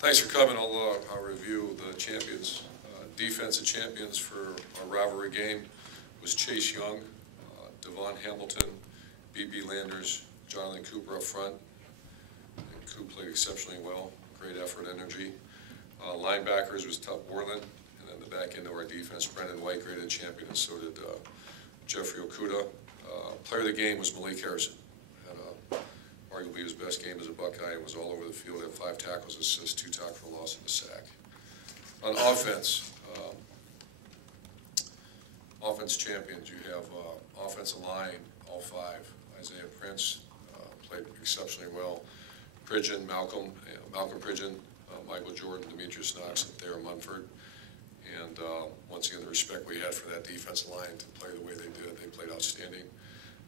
Thanks for coming. I'll review the champions. Defensive champions for our rivalry game was Chase Young, Devon Hamilton, B.B. Landers, Jonathan Cooper up front. And Coop played exceptionally well. Great effort, energy. Linebackers was Tuck Borland. And then the back end of our defense, Brendan White, graded champion, and so did Jeffrey Okuda. Player of the game was Malik Harrison. Had arguably his best game as a Buckeye and was all over the field. Had 5 tackles, assists, 2 tackles for loss, and a sack. On offense, offense champions, you have offensive line, all 5. Isaiah Prince played exceptionally well. Pridgeon, Malcolm Pridgeon, Michael Jordan, Demetrius Knox, and Thayer Munford. And once again, the respect we had for that defensive line to play the way they did. They played outstanding.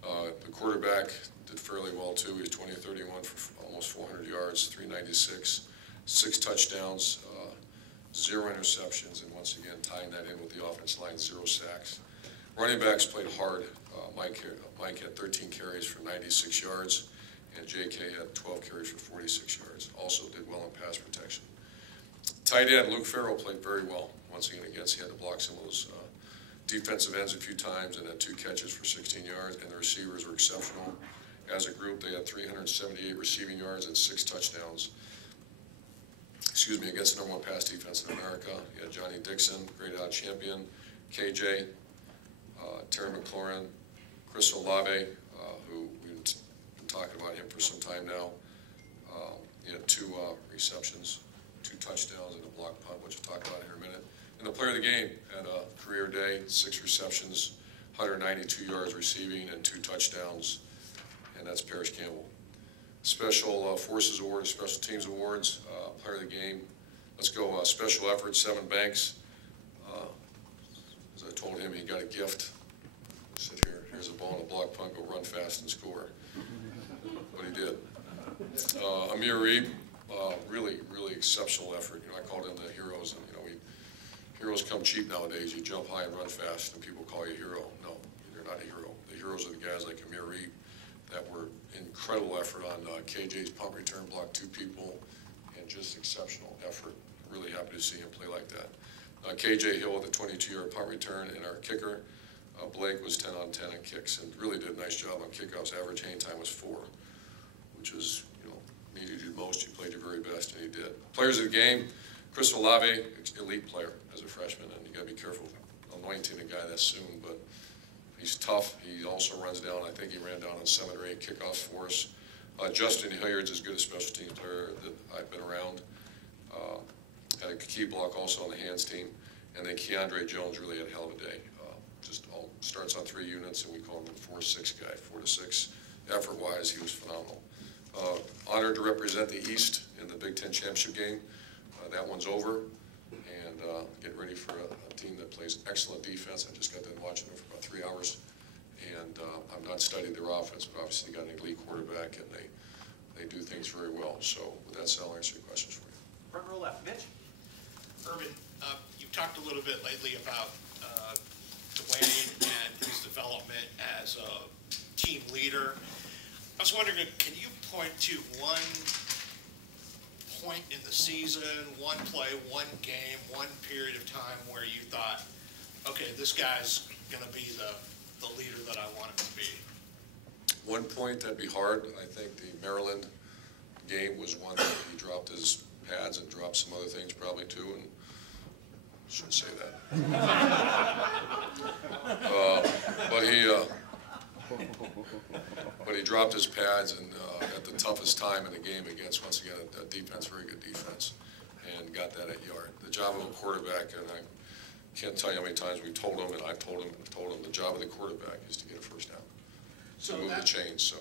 The quarterback did fairly well too. He was 20-31 for almost 400 yards, 396, 6 touchdowns, 0 interceptions, and once again tying that in with the offense line, 0 sacks. Running backs played hard. Mike had 13 carries for 96 yards, and J.K. had 12 carries for 46 yards. Also did well in pass protection. Tight end Luke Farrell played very well. Once again, he had to block some of those defensive ends a few times and had 2 catches for 16 yards, and the receivers were exceptional. As a group, they had 378 receiving yards and 6 touchdowns. Against the #1 pass defense in America. You had Johnny Dixon, grade out champion, KJ, Terry McLaurin, Chris Olave, who we've been talking about him for some time now. He had 2 receptions, 2 touchdowns, and a block punt, which we'll talk about here in a minute. And the player of the game had a career day, 6 receptions, 192 yards receiving, and 2 touchdowns, and that's Parrish Campbell. Special Forces Awards, Special Teams Awards, player of the game. Let's go special efforts, 7 Banks. As I told him, he got a gift. Sit here, here's a ball and a block punt, go run fast and score. But he did. Amir Reed, really exceptional effort. I called him the heroes, and heroes come cheap nowadays. You jump high and run fast, and people call you a hero. No, you're not a hero. The heroes are the guys like Amir Reed that were incredible effort on KJ's punt return, blocked 2 people, and just exceptional effort. Really happy to see him play like that. KJ Hill with a 22-yard punt return, and our kicker, Blake, was 10 on 10 in kicks and really did a nice job on kickoffs. Average hang time was 4, which is, needed to do most. He played your very best, and he did. Players of the game, Chris Olave, elite player as a freshman, and you got to be careful anointing a guy that soon, but he's tough. He also runs down, I think he ran down on 7 or 8 kickoffs for us. Justin Hilliard's as good a special teams player that I've been around. Had a key block also on the hands team. And then Keandre Jones really had a hell of a day. Just all starts on 3 units, and we call him the 4-6 guy, 4 to 6. Effort-wise, he was phenomenal. Honored to represent the East in the Big Ten Championship game. That one's over, and get ready for a team that plays excellent defense. I just got done watching them for about 3 hours, and I'm not studying their offense, but obviously they got an elite quarterback, and they do things very well. So with that said, I'll answer your questions for you. Front row left, Mitch. Urban, you've talked a little bit lately about Dwayne and his development as a team leader. I was wondering, can you point to one point in the season, one play, one game, one period of time where you thought, okay, this guy's going to be the leader that I want him to be? One point, that'd be hard. I think the Maryland game was one that he dropped his pads and dropped some other things probably too, and shouldn't say that. But he dropped his pads and at the toughest time in the game against, once again, a defense, very good defense, and got that at yard. The job of a quarterback, and I can't tell you how many times we told him, and I've told him, the job of the quarterback is to get a first down, to move the chains.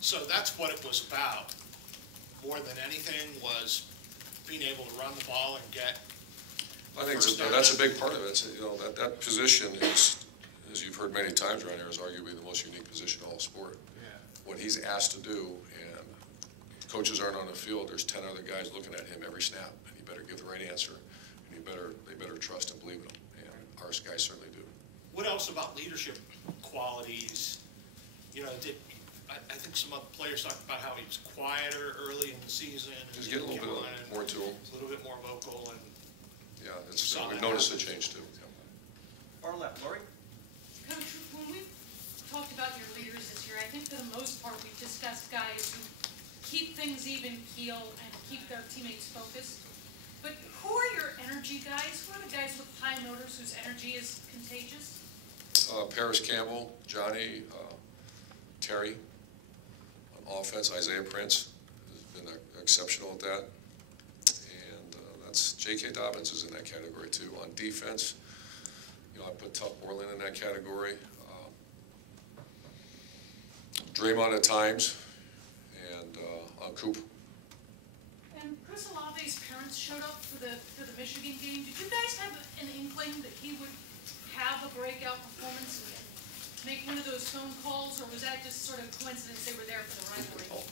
So that's what it was about. More than anything was being able to run the ball and get. I think that's a big part of it. It's, that position is, as you've heard many times around here, is arguably the most unique position in all sport. Yeah. What he's asked to do, and coaches aren't on the field, there's 10 other guys looking at him every snap, and he better give the right answer, and they better trust and believe in him, and our guys certainly do. What else about leadership qualities? I think some other players talked about how he was quieter early in the season. He's getting a little more to them. It's a little bit more vocal and. Yeah, we've noticed a change too. Far left, Lori? Coach, when we've talked about your leaders this year, I think for the most part we've discussed guys who keep things even keel and keep their teammates focused. But who are your energy guys? Who are the guys with high motors whose energy is contagious? Paris Campbell, Johnny, Terry on offense, Isaiah Prince has been exceptional at that. And that's J.K. Dobbins is in that category too. On defense, I put Tuck Moreland in that category. Draymond at times, and Coop. And Chris Olave's parents showed up for the Michigan game. Did you guys have an inkling that he would have a breakout performance and make one of those phone calls, or was that just sort of coincidence they were there for the rivalry? Oh.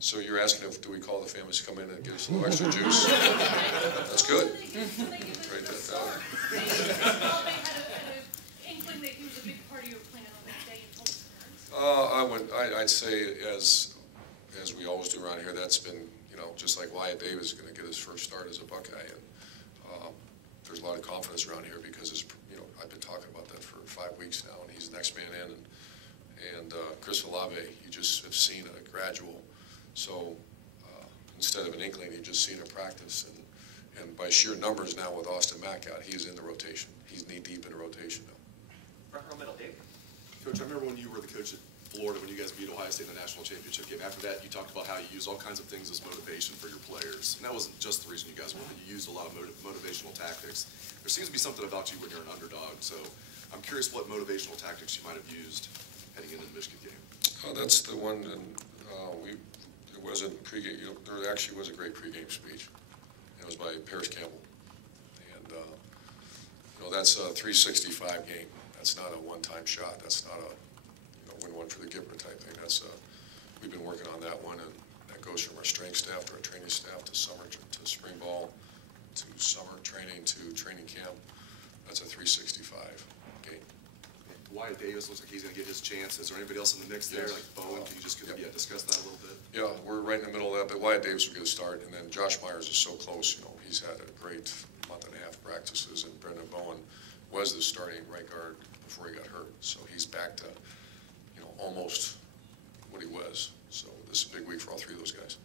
So you're asking if do we call the families to come in and give us a little extra juice? That's good. Write that down. Maybe Chris Olave had an inkling that he was a big part of your plan on that day and told his parents? I'd say as we always do around here, that's been, just like Wyatt Davis is going to get his first start as a Buckeye, and there's a lot of confidence around here because I've been talking about that for 5 weeks now, and he's the next man in, and Chris Olave, you just have seen a gradual, so instead of an inkling, you've just seen a practice, and by sheer numbers now with Austin Mack out, he is in the rotation. He's knee deep in the rotation now. Front row middle, Dave. Coach, I remember when you were the coach at Florida, when you guys beat Ohio State in the national championship game. After that, you talked about how you use all kinds of things as motivation for your players. And that wasn't just the reason you guys won. You used a lot of motivational tactics. There seems to be something about you when you're an underdog. So I'm curious what motivational tactics you might have used heading into the Michigan game. That's the one, and it wasn't pregame. There actually was a great pregame speech. It was by Paris Campbell. And, that's a 365 game. That's not a one-time shot. That's not a win one for the Gipper type thing. We've been working on that one, and that goes from our strength staff to our training staff to summer to spring ball to summer training to training camp. That's a 365 game. Wyatt Davis looks like he's going to get his chance. Is there anybody else in the mix there, like Bowen? Can you just discuss that a little bit? Yeah, we're right in the middle of that, but Wyatt Davis will get a start, and then Josh Myers is so close. He's had a great month and a half of practices, and Brendan Bowen was the starting right guard before he got hurt, so he's back to almost what he was. So this is a big week for all three of those guys.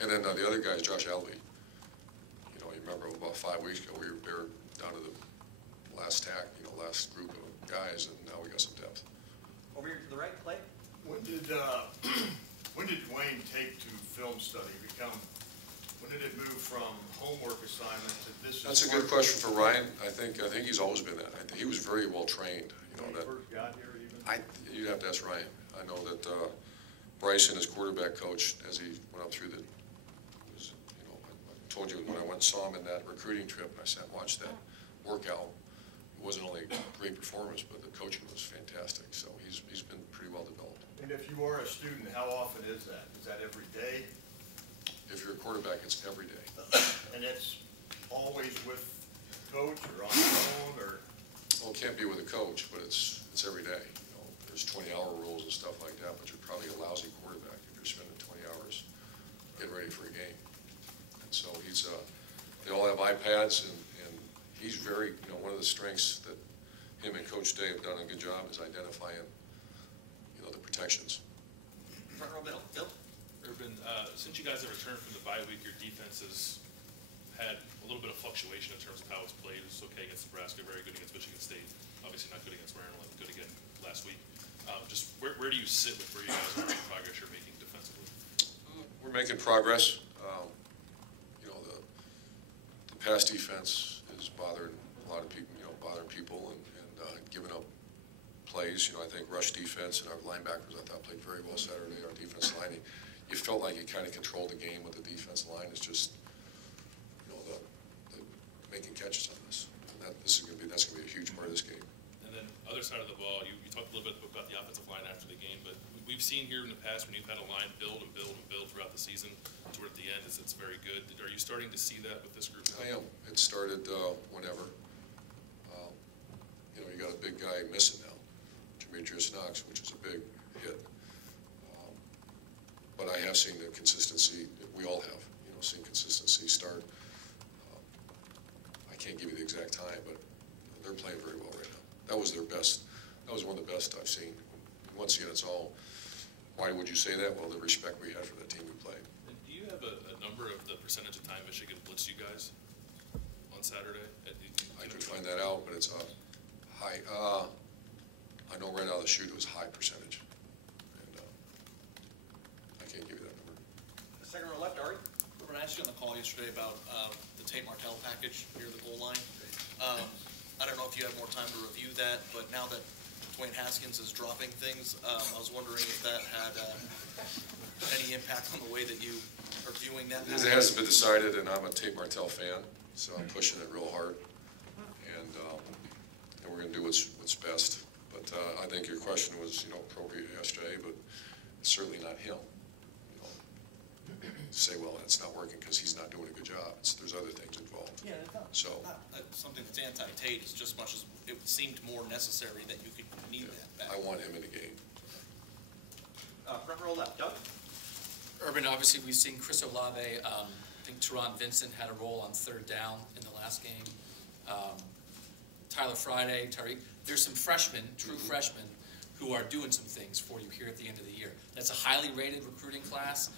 And then the other guy is Josh Alvey. You remember about 5 weeks ago we were down to the last tack, last group of guys, and now we got some depth. Over here to the right, Clay. When did Dwayne take to film study when did it move from homework assignment to this? That's a good question for Ryan. I think he's always been that. He was very well trained. When he first got here, even? You'd have to ask Ryan. I know that Bryson, his quarterback coach, as he went up through I told you when I went and saw him in that recruiting trip, and I sat and watched that workout. It wasn't only a great performance, but the coaching was fantastic. So he's been pretty well developed. And if you are a student, how often is that? Is that every day? If you're a quarterback, it's every day. And it's always with coach or on your own, or? Well, it can't be with a coach, but it's every day. There's 20-hour rules and stuff like that, but you're probably a lousy quarterback if you're spending 20 hours getting ready for a game. And so they all have iPads, and he's very, one of the strengths that him and Coach Day have done a good job is identifying, the protections. Front row middle, Bill. Urban, since you guys have returned from the bye week, your defense has had a little bit of fluctuation in terms of how it's played. It was okay against Nebraska, very good against Michigan State, obviously not good against Maryland, good again last week. Just where do you sit with where you guys are making progress you're making defensively? We're making progress. The pass defense is bothering a lot of people, bothering people and giving up plays. I think rush defense and our linebackers, I thought, played very well Saturday. Our defense line, you felt like you kind of controlled the game with the defense line. It's just, the making catches on this. And that's going to be a huge part of this game. And then other side of the ball, you talked a little bit about the offensive line after the game, but we've seen here in the past when you've had a line build and build and build throughout the season, toward the end, it's very good. Are you starting to see that with this group? I am. It started whenever. You got a big guy missing now, Demetrius Knox, which is a big hit. But I have seen the consistency. We all have, seen consistency would you say that? Well, the respect we have for the team we played. And do you have a number of the percentage of time Michigan blitzed you guys on Saturday? I could find that out, but it's a high, I know right out of the chute it was high percentage. And I can't give you that number. The second row left, Ari. When I asked you on the call yesterday about the Tate Martell package near the goal line, I don't know if you had more time to review that, but now that Dwayne Haskins is dropping things, I was wondering if that had any impact on the way that you are viewing that. It hasn't been decided, and I'm a Tate Martell fan, so I'm pushing it real hard. And we're going to do what's best. But I think your question was, appropriate yesterday, but it's certainly not him. Say, well, that's not working because he's not doing a good job. There's other things involved. Yeah, it's not, So not something that's anti-Tate, as just much as it seemed more necessary that you could need that back. I want him in the game. Front row left, Doug. Urban, obviously, we've seen Chris Olave. I think Teron Vincent had a role on third down in the last game. Tyler Friday, Tariq. There's some freshmen, true freshmen, who are doing some things for you here at the end of the year. That's a highly rated recruiting class.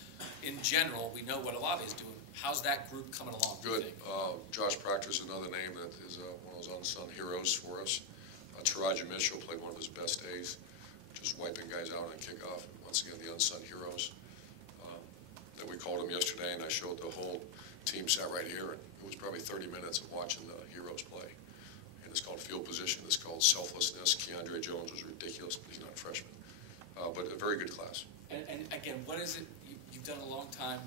In general, we know what Olave is doing. How's that group coming along? Good. Josh Proctor's another name that is one of those unsung heroes for us. Taraji Mitchell played one of his best days, just wiping guys out on kickoff. And once again, the unsung heroes that we called him yesterday, and I showed the whole team sat right here, and it was probably 30 minutes of watching the heroes play. And it's called field position. It's called selflessness. Keandre Jones was ridiculous, but he's not a freshman. But a very good class. And again, what is it? You've done a long time.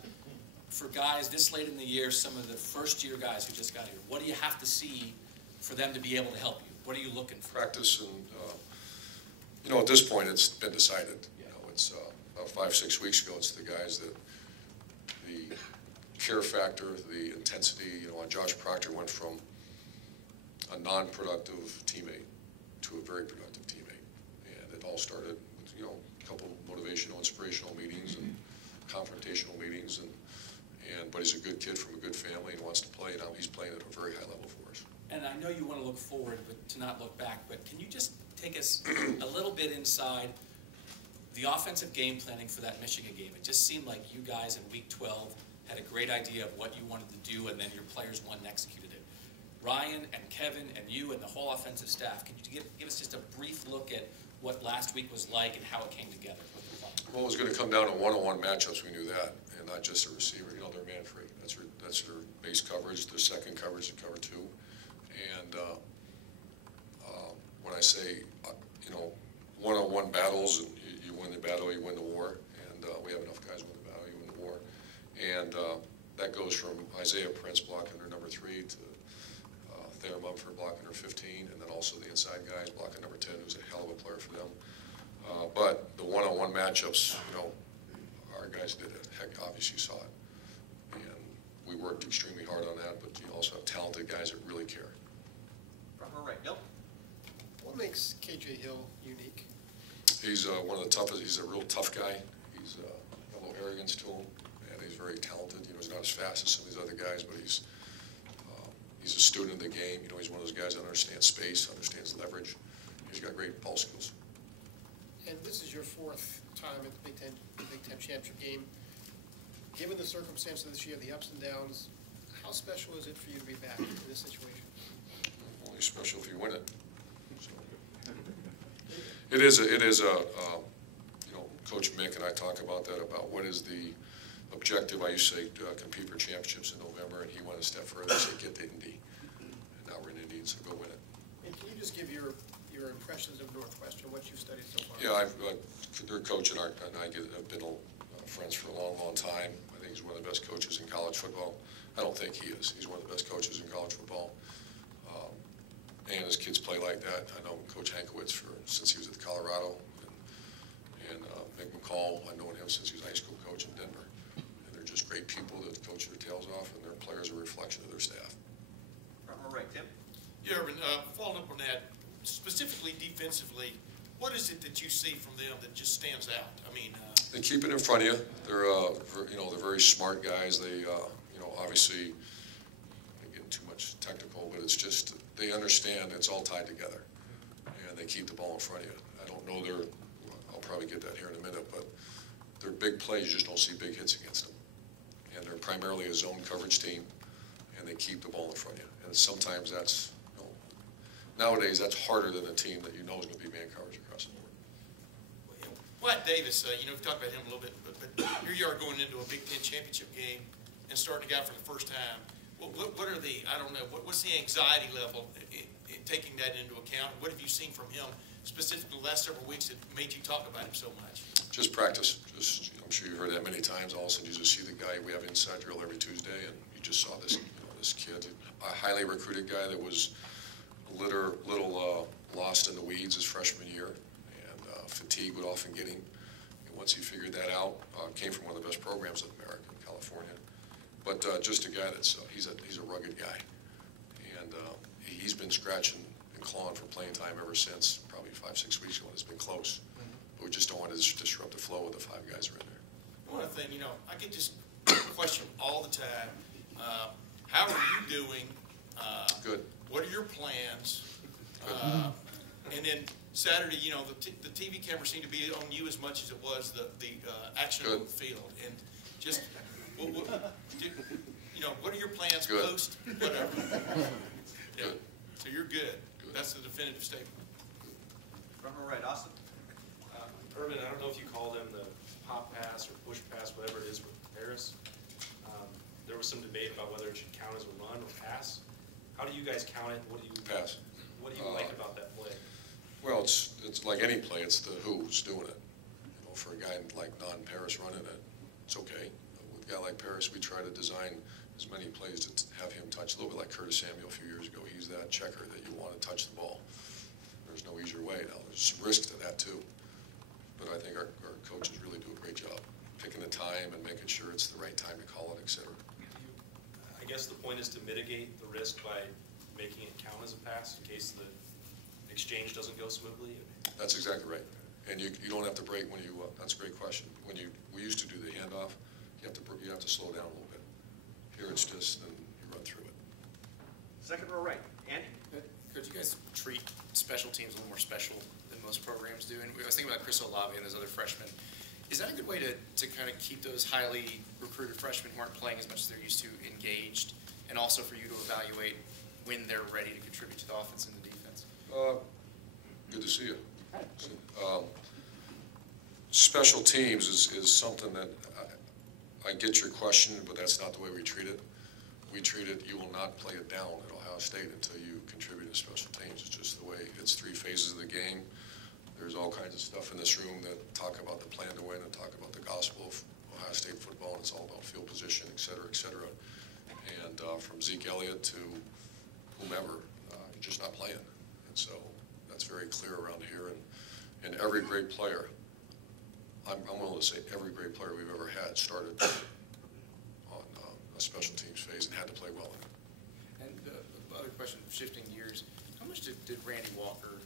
For guys this late in the year, some of the first-year guys who just got here, what do you have to see for them to be able to help you? What are you looking for? Practice, and at this point, it's been decided. It's about 5-6 weeks ago. It's the guys that the care factor, the intensity. Josh Proctor went from a non-productive teammate to a very productive teammate, and it all started with a couple motivational, inspirational meetings and confrontational meetings, but he's a good kid from a good family and wants to play. Now he's playing at a very high level for us. And I know you want to look forward, but to not look back. But can you just take us a little bit inside the offensive game planning for that Michigan game? It just seemed like you guys in Week 12 had a great idea of what you wanted to do, and then your players went and executed it. Ryan and Kevin and you and the whole offensive staff, can you give us just a brief look at what last week was like and how it came together? Well, it was going to come down to one-on-one matchups. We knew that, and not just a receiver. They're man-free. That's their base coverage. Their second coverage is cover two. And when I say, one-on-one battles, and you win the battle, you win the war. And we have enough guys win the battle, you win the war. And that goes from Isaiah Prince blocking their number 3 to Thayer Mumford blocking her 15, and then also the inside guys blocking number 10, who's a hell of a player for them. But the one-on-one matchups, our guys did it. Heck, obviously you saw it. And we worked extremely hard on that, but you also have talented guys that really care. Front row right, Bill. What makes KJ Hill unique? He's one of the toughest. He's a real tough guy. He's a little arrogance to him, and he's very talented. He's not as fast as some of these other guys, but he's a student of the game. He's one of those guys that understands space, understands leverage. He's got great ball skills. And this is your 4th time at the Big Ten Championship game. Given the circumstances this year, the ups and downs, how special is it for you to be back in this situation? Only special if you win it. So, it is a Coach Mick and I talk about that, about what is the objective. I used to say compete for championships in November, and he went a step further and said get to Indy. And now we're in Indy, so go win it. And can you just give your impressions of Northwestern, what you've studied so far? Yeah, their coach and I have been friends for a long, long time. I think he's one of the best coaches in college football. I don't think he is. He's one of the best coaches in college football. And his kids play like that. I know Coach Hankowitz since he was at Colorado. And Mick McCall, I've known him since he was a high school coach in Denver. And they're just great people that coach their tails off, and their players are a reflection of their staff. Front row right, Tim. Yeah, Urban, following up on that, specifically defensively, what is it that you see from them that just stands out? I mean, they keep it in front of you. They're they're very smart guys. They obviously, I'm getting too much technical, but it's just they understand it's all tied together, and they keep the ball in front of you. I don't know I'll probably get that here in a minute, but they're big plays, you just don't see big hits against them. And they're primarily a zone coverage team, and they keep the ball in front of you. And sometimes that's, you know, nowadays that's harder than a team that you know is going to be man coverage across the board. Wyatt Davis, we've talked about him a little bit, but here you are going into a Big Ten championship game and starting a guy for the first time. What are the, I don't know, what's the anxiety level in taking that into account? What have you seen from him specifically the last several weeks that made you talk about him so much? Just practice. Just, I'm sure you've heard that many times. All of a sudden, you just see the guy. We have inside drill every Tuesday, and you just saw this, this kid, a highly recruited guy that was a little lost in the weeds his freshman year, and fatigue would often get him. And once he figured that out, came from one of the best programs in America, in California. But just a guy that's he's a rugged guy, and he's been scratching and clawing for playing time ever since. Probably 5-6 weeks ago, it's been close. But we just don't want to disrupt the flow of the 5 guys who are in there. One other thing, I get this question all the time. How are you doing? Good. What are your plans? And then Saturday, the TV camera seemed to be on you as much as it was the action on the field. And just, what are your plans Good. post? Whatever. Yeah. Good. So you're good. That's the definitive statement. Front row right, Austin. Urban, I don't know if you call them the pop pass or push pass, whatever it is with Paris. There was some debate about whether it should count as a run or pass. How do you guys count it? What do you Pass. What do you like about that play? Well, it's like any play. It's the who's doing it. For a guy like non-Paris running it, it's okay. With a guy like Paris, we try to design as many plays to have him touch. A little bit like Curtis Samuel a few years ago. He's that checker that you want to touch the ball. There's no easier way. Now, there's some risk to that, too. But I think our coaches really do a great job picking the time and making sure it's the right time to call it, et cetera. I guess the point is to mitigate the risk by making it count as a pass in case the exchange doesn't go smoothly. That's exactly right. And you don't have to break when you. That's a great question. We used to do the handoff, you have to slow down a little bit. Here it's just then you run through it. Second row right, Andy. Could you guys treat special teams a little more special than most programs do? And I was thinking about Chris Olave and those other freshmen. Is that a good way to kind of keep those highly recruited freshmen who aren't playing as much as they're used to engaged, and also for you to evaluate when they're ready to contribute to the offense and the defense? Good to see you. Special teams is something that I get your question, but that's not the way we treat it. We treat it, you will not play it down at Ohio State until you contribute to special teams. It's just the way, it's 3 phases of the game. There's all kinds of stuff in this room that talk about the plan to win and talk about the gospel of Ohio State football, and it's all about field position, et cetera, et cetera. And from Zeke Elliott to whomever, you're just not playing. And so that's very clear around here. And every great player, I'm willing to say every great player we've ever had started on a special teams phase and had to play well in it. And the other question, shifting gears, how much did Randy Walker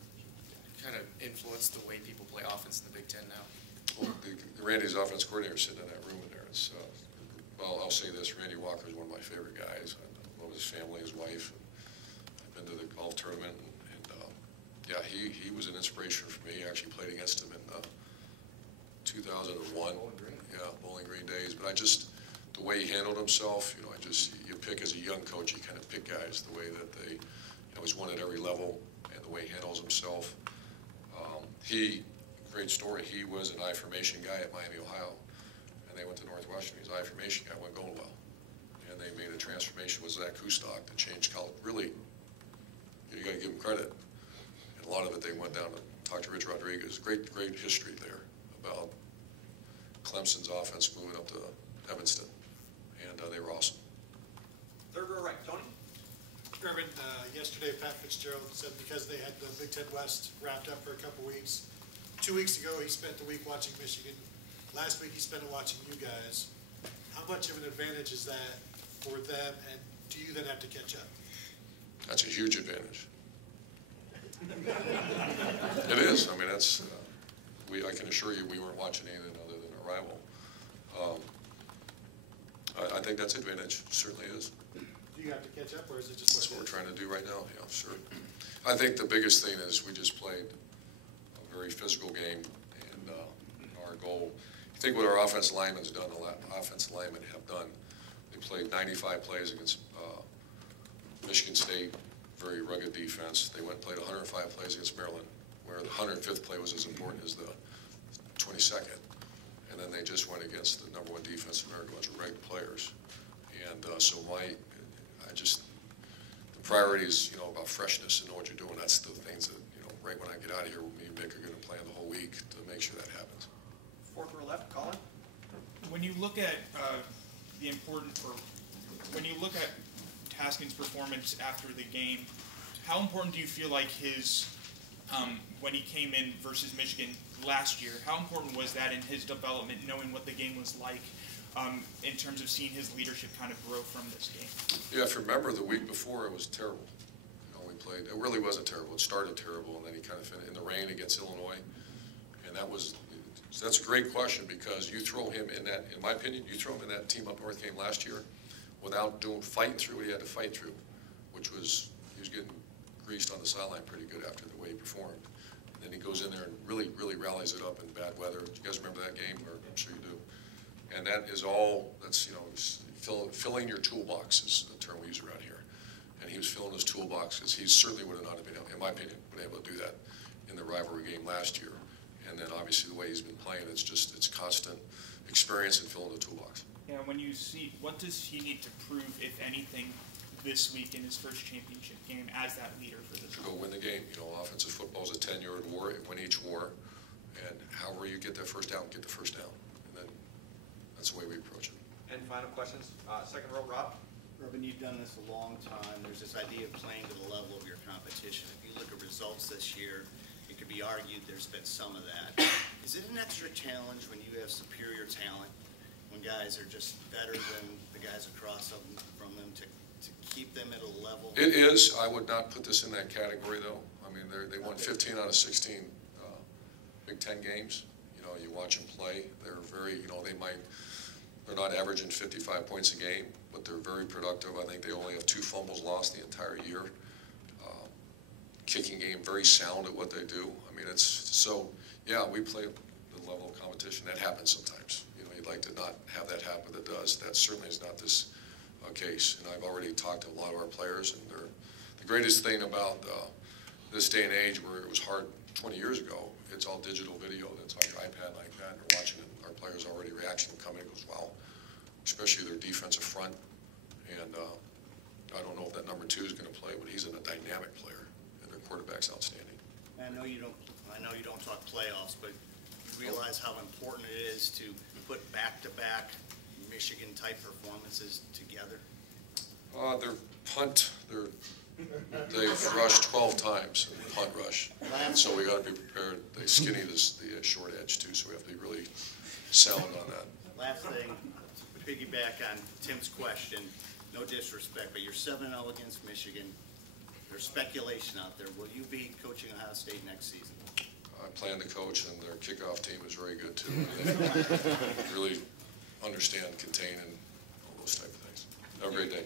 kind of influence the way people play offense in the Big Ten now? Well, Randy's offense coordinator sitting in that room in there. It's, well, I'll say this, Randy Walker is one of my favorite guys. I love his family, his wife. I've been to the golf tournament, and yeah, he was an inspiration for me. I actually played against him in 2001. Yeah, Bowling Green days. But the way he handled himself, you pick as a young coach, you kind of pick guys the way that they, he's won at every level, and the way he handles himself. Great story, he was an I-formation guy at Miami, Ohio, and they went to Northwestern. He was an I-formation guy, wasn't going well. And they made a transformation with Zach Kustok that changed college. Really, you got to give him credit. And a lot of it, they went down to talk to Rich Rodriguez. Great history there about Clemson's offense moving up to Evanston, and they were awesome. Third row right, Tony. Urban, yesterday Pat Fitzgerald said because they had the Big Ten West wrapped up for a couple weeks. 2 weeks ago, he spent the week watching Michigan. Last week, he spent it watching you guys. How much of an advantage is that for them, and do you then have to catch up? That's a huge advantage. It is. I mean, that's. I can assure you, we weren't watching anything other than a rival. I think that's an advantage. It certainly is. Do you have to catch up, or is it just? That's what we're trying to do right now. Yeah, sure. I think the biggest thing is we just played a very physical game, and our goal. think what our offensive linemen have done. They played 95 plays against Michigan State, very rugged defense. They went and played 105 plays against Maryland, where the 105th play was as important as the 22nd. And then they just went against the #1 defense in America, a bunch of ranked players. And so the priority is, about freshness and know what you're doing. That's the things that, right when I get out of here, me and Mick are going to plan the whole week to make sure that happens. Fourth row left, Colin. When you look at when you look at Haskins' performance after the game, how important do you feel like his when he came in versus Michigan last year? How important was that in his development, knowing what the game was like, in terms of seeing his leadership kind of grow from this game? Yeah, if you remember, the week before it was terrible. We played. It really wasn't terrible. It started terrible, and then he kind of finished in the rain against Illinois, and that's a great question, because you throw him in that. In my opinion, you throw him in that team up north game last year, without fighting through what he had to fight through, which was he was getting greased on the sideline pretty good after the way he performed. And then he goes in there and really rallies it up in bad weather. Do you guys remember that game? Or I'm sure you do. And that is all. That's filling your toolbox is the term we use around here. And he was filling his toolbox, because he certainly would have not been, in my opinion, been able to do that in the rivalry game last year. And then obviously the way he's been playing, it's constant experience and filling the toolbox. Yeah, when you see, what does he need to prove, if anything, this week in his first championship game as that leader for this? To go win the game. Offensive football is a 10-yard war. Win each war, and however you get that first down, get the first down, and then that's the way we approach it. And final questions. Second row, Rob. Urban, you've done this a long time. There's this idea of playing to the level of your competition. If you look at results this year, it could be argued there's been some of that. Is it an extra challenge when you have superior talent, when guys are just better than the guys across from them, to keep them at a level? It is. I would not put this in that category, though. I mean, they won 15 out of 16 Big Ten games. You watch them play. They're very, they're not averaging 55 points a game, but they're very productive. I think they only have 2 fumbles lost the entire year. Kicking game, very sound at what they do. I mean, yeah, we play at the level of competition. That happens sometimes. You'd like to not have that happen, but it does. That certainly is not this case. And I've already talked to a lot of our players, and the greatest thing about this day and age, where it was hard 20 years ago, it's all digital video. That's on your iPad like that. You're watching it. Our players already reaction coming. It goes, wow. Especially their defensive front. And I don't know if that number 2 is going to play, but he's a dynamic player. Quarterback's outstanding. I know you don't talk playoffs, but you realize how important it is to put back-to-back Michigan-type performances together? They've rushed 12 times in the punt rush, so we got to be prepared. They skinny the short edge too, so we have to be really sound on that. Last thing, to piggyback on Tim's question, no disrespect, but you're 7-0 against Michigan. There's speculation out there. Will you be coaching Ohio State next season? I plan to coach, and their kickoff team is very good too. They really understand, contain, and all those type of things. Have a great day.